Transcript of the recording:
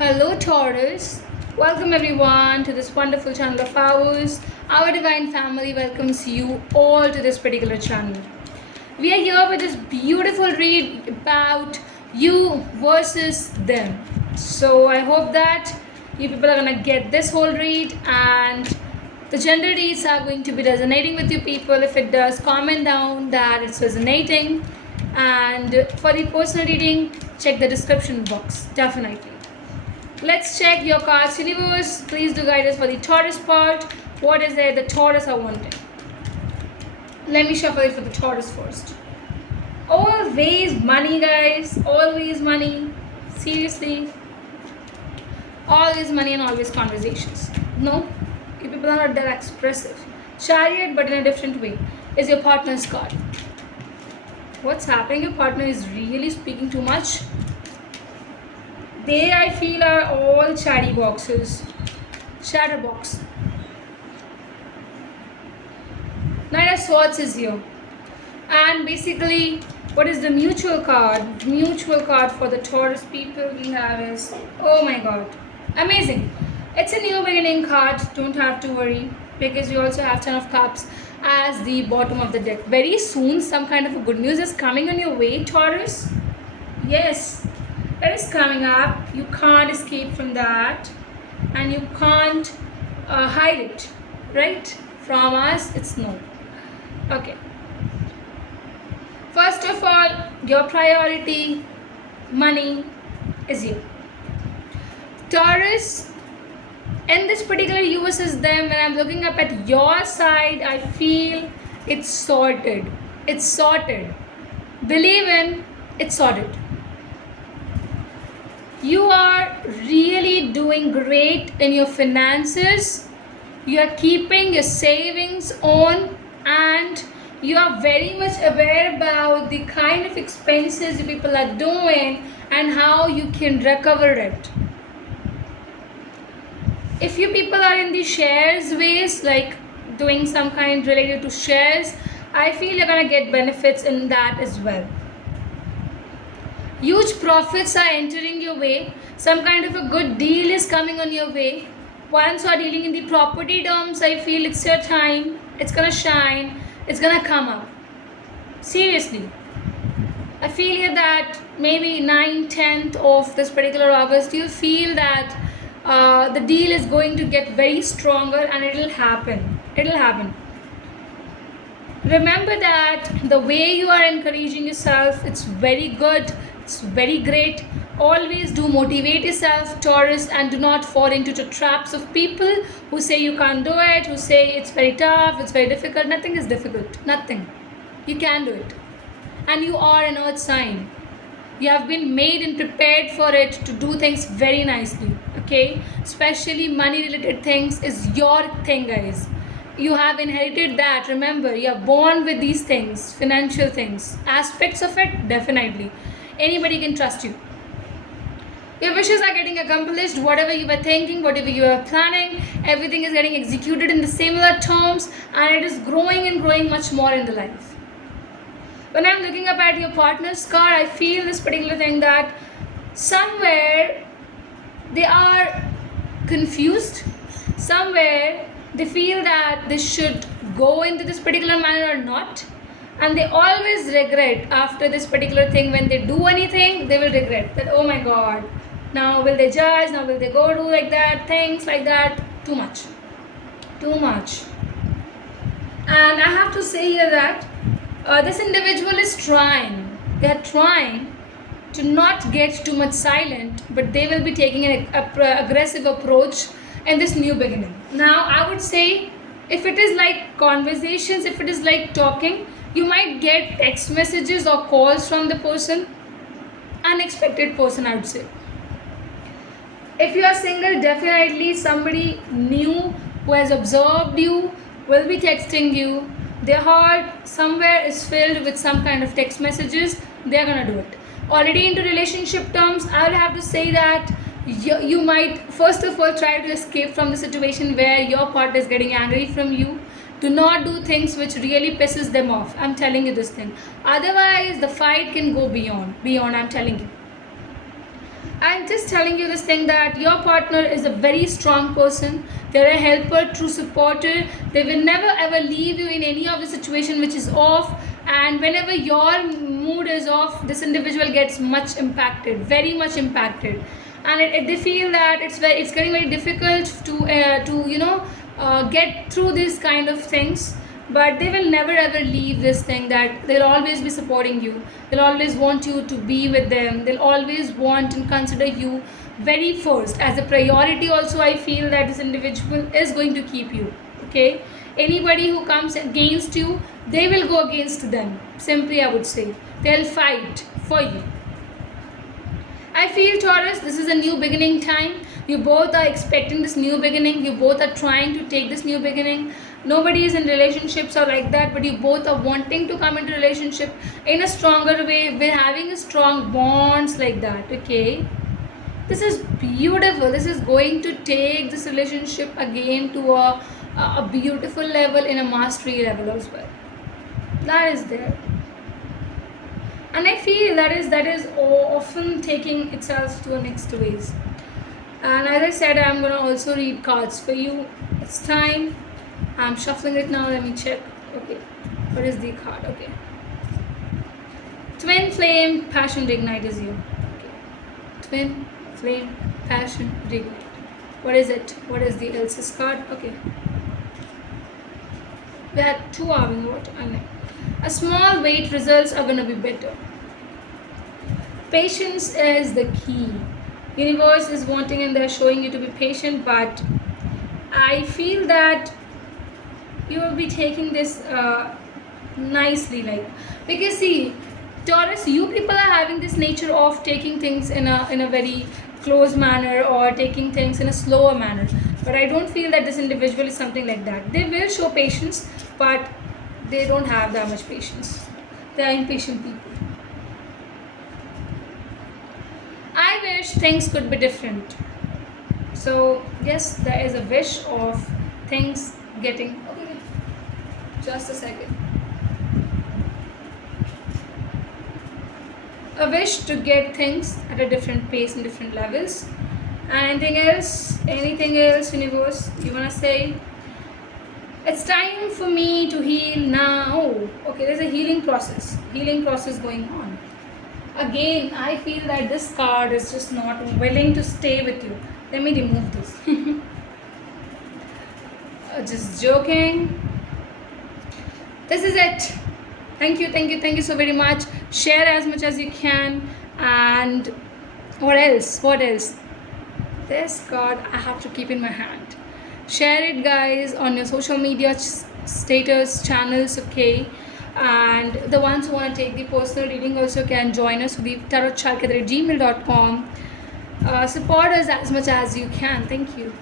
Hello, Taurus. Welcome everyone to this wonderful channel of ours. Our divine family welcomes you all to this particular channel. We are here with this beautiful read about you versus them. So I hope that you people are gonna get this whole read, and the general reads are going to be resonating with you people. If it does, comment down that it's resonating. And for the personal reading, check the description box, definitely. Let's check your cards universe. Please do guide us for the Taurus part. What is it the Taurus are wanting? Let me shuffle it for the Taurus first. Always money, guys. Always money. Seriously. Always money and always conversations. No, you people are not that expressive. Chariot, but in a different way, is your partner's card. What's happening? Your partner is really speaking too much. They, I feel, are all chatty boxes. Chatterbox. Knight of Swords is here. And basically, what is the mutual card? Mutual card for the Taurus people we have is, oh my god, amazing. It's a new beginning card. Don't have to worry, because you also have Ten of Cups as the bottom of the deck. Very soon, some kind of a good news is coming on your way, Taurus. Yes. That is coming up. You can't escape from that, and you can't hide it, right? From us, it's no. Okay. First of all, your priority, money, is you. Taurus, in this particular you versus them, when I'm looking up at your side, I feel it's sorted. It's sorted. Believe in, it's sorted. You are really doing great in your finances. You are keeping your savings on, and you are very much aware about the kind of expenses you people are doing and how you can recover it. If you people are in the shares ways, like doing some kind related to shares, I feel you're gonna get benefits in that as well. Huge profits are entering your way. Some kind of a good deal is coming on your way. Once you are dealing in the property terms, I feel it's your time. It's gonna shine. It's gonna come up. Seriously. I feel here that maybe 9th, 10th of this particular August, you feel that the deal is going to get very stronger, and it'll happen. It'll happen. Remember that the way you are encouraging yourself, it's very good. It's very great. Always do motivate yourself, Taurus, and do not fall into the traps of people who say you can't do it, who say it's very tough, it's very difficult. Nothing is difficult. Nothing. You can do it. And you are an earth sign. You have been made and prepared for it to do things very nicely. Okay? Especially money related things is your thing, guys. You have inherited that. Remember, you are born with these things, financial things. Aspects of it, definitely. Anybody can trust you. Your wishes are getting accomplished. Whatever you were thinking, whatever you were planning, everything is getting executed in the similar terms, and it is growing and growing much more in the life. When I'm looking up at your partner's card, I feel this particular thing that somewhere they are confused. Somewhere they feel that they should go into this particular manner or not. And they always regret after this particular thing. When they do anything, they will regret that, oh my god, now will they judge, now will they go do like that, things like that. Too much. And I have to say here that this individual is trying. They are trying to not get too much silent, but they will be taking an aggressive approach in this new beginning. Now, I would say, if it is like conversations, if it is like talking, you might get text messages or calls from the person. Unexpected person, I would say. If you are single, definitely somebody new who has observed you will be texting you. Their heart somewhere is filled with some kind of text messages. They're gonna do it. Already into relationship terms, I will have to say that you might first of all try to escape from the situation where your partner is getting angry from you. Do not do things which really pisses them off. I'm telling you this thing. Otherwise, the fight can go beyond. I'm telling you. I'm just telling you this thing that your partner is a very strong person. They're a helper, true supporter. They will never ever leave you in any of the situation which is off. And whenever your mood is off, this individual gets much impacted, very much impacted. And they feel that it's getting very difficult to get through these kind of things, but they will never ever leave this thing, that they'll always be supporting you, they'll always want you to be with them, they'll always want and consider you very first as a priority. Also, I feel that this individual is going to keep you. Okay, anybody who comes against you, they will go against them, simply I would say. They'll fight for you. I feel, Taurus, this is a new beginning time. You both are expecting this new beginning. You both are trying to take this new beginning. Nobody is in relationships or like that, but you both are wanting to come into relationship in a stronger way. We're having a strong bonds like that. Okay, this is beautiful. This is going to take this relationship again to a beautiful level, in a mastery level as well. That is there. And I feel that is often taking itself to a next ways. And as I said, I'm going to also read cards for you. It's time. I'm shuffling it now. Let me check. Okay, what is the card? Okay, Twin Flame Passion Reignite is you. Okay, Twin Flame Passion Reignite. What is it? What is the else's card? Okay, we had 2 hours. What? A small wait, results are going to be better. Patience is the key. Universe is wanting and they're showing you to be patient, but I feel that you will be taking this nicely, like, because see, Taurus, you people are having this nature of taking things in a very close manner, or taking things in a slower manner, but I don't feel that this individual is something like that. They will show patience, but they don't have that much patience. They are impatient people. I wish things could be different. So yes, there is a wish of things getting. Okay, just a second. A wish to get things at a different pace and different levels. Anything else? Anything else, universe? You wanna say? It's time for me to heal now. Okay, there's a healing process going on. Again, I feel that this card is just not willing to stay with you. Let me remove this. Just joking. This is it. Thank you so very much. Share as much as you can. And what else? This card I have to keep in my hand. Share it, guys, on your social media status channels. Okay, and the ones who want to take the personal reading also can join us with the tarotcharkit@gmail.com. Support us as much as you can. Thank you.